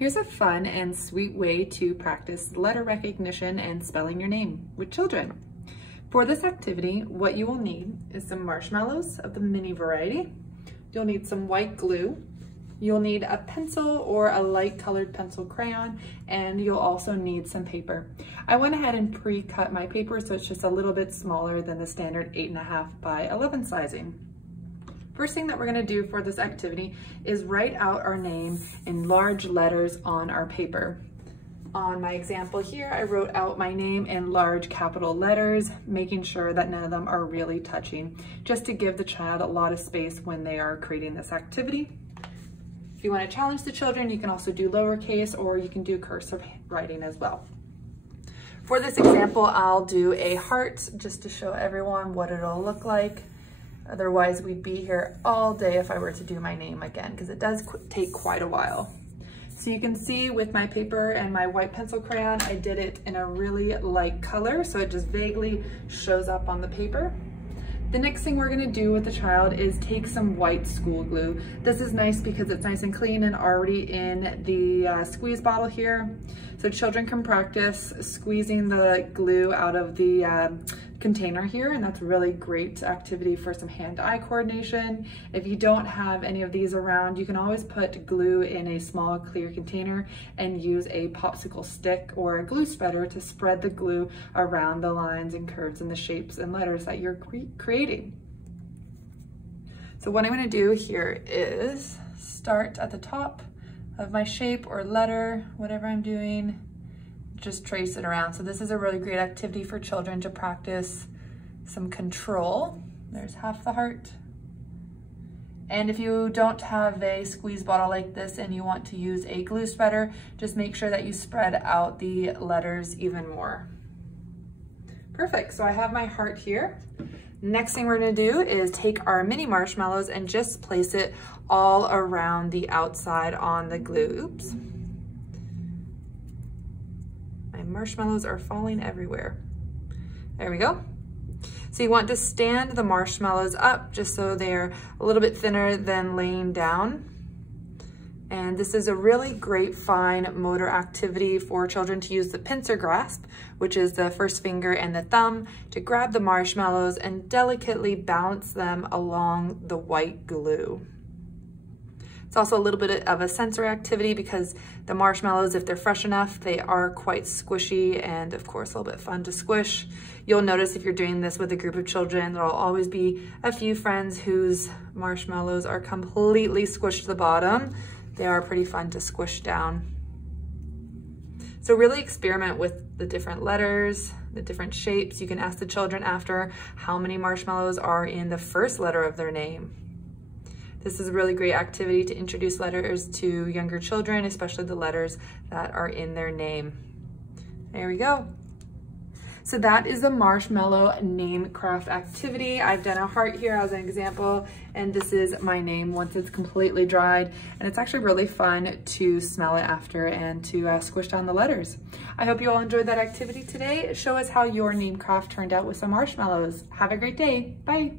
Here's a fun and sweet way to practice letter recognition and spelling your name with children. For this activity, what you will need is some marshmallows of the mini variety. You'll need some white glue. You'll need a pencil or a light colored pencil crayon, and you'll also need some paper. I went ahead and pre-cut my paper so it's just a little bit smaller than the standard 8.5 by 11 sizing. First thing that we're gonna do for this activity is write out our name in large letters on our paper. On my example here, I wrote out my name in large capital letters, making sure that none of them are really touching, just to give the child a lot of space when they are creating this activity. If you want to challenge the children, you can also do lowercase or you can do cursive writing as well. For this example, I'll do a heart just to show everyone what it'll look like. Otherwise, we'd be here all day if I were to do my name again, because it does take quite a while. So you can see with my paper and my white pencil crayon, I did it in a really light color, so it just vaguely shows up on the paper. The next thing we're gonna do with the child is take some white school glue. This is nice because it's nice and clean and already in the squeeze bottle here. So children can practice squeezing the glue out of the container here, and that's a really great activity for some hand-eye coordination. If you don't have any of these around, you can always put glue in a small clear container and use a popsicle stick or a glue spreader to spread the glue around the lines and curves and the shapes and letters that you're creating. So what I'm gonna do here is start at the top of my shape or letter, whatever I'm doing, just trace it around. So this is a really great activity for children to practice some control. There's half the heart. And if you don't have a squeeze bottle like this and you want to use a glue spreader, just make sure that you spread out the letters even more. Perfect, so I have my heart here. Next thing we're gonna do is take our mini marshmallows and just place it all around the outside on the glue. Oops. My marshmallows are falling everywhere. There we go. So you want to stand the marshmallows up just so they're a little bit thinner than laying down. And this is a really great fine motor activity for children to use the pincer grasp, which is the first finger and the thumb, to grab the marshmallows and delicately balance them along the white glue. It's also a little bit of a sensory activity because the marshmallows, if they're fresh enough, they are quite squishy and of course a little bit fun to squish. You'll notice if you're doing this with a group of children, there'll always be a few friends whose marshmallows are completely squished to the bottom. They are pretty fun to squish down. So really experiment with the different letters, the different shapes. You can ask the children after how many marshmallows are in the first letter of their name. This is a really great activity to introduce letters to younger children, especially the letters that are in their name. There we go. So that is the marshmallow name craft activity. I've done a heart here as an example, and this is my name once it's completely dried. And it's actually really fun to smell it after and to squish down the letters. I hope you all enjoyed that activity today. Show us how your name craft turned out with some marshmallows. Have a great day. Bye.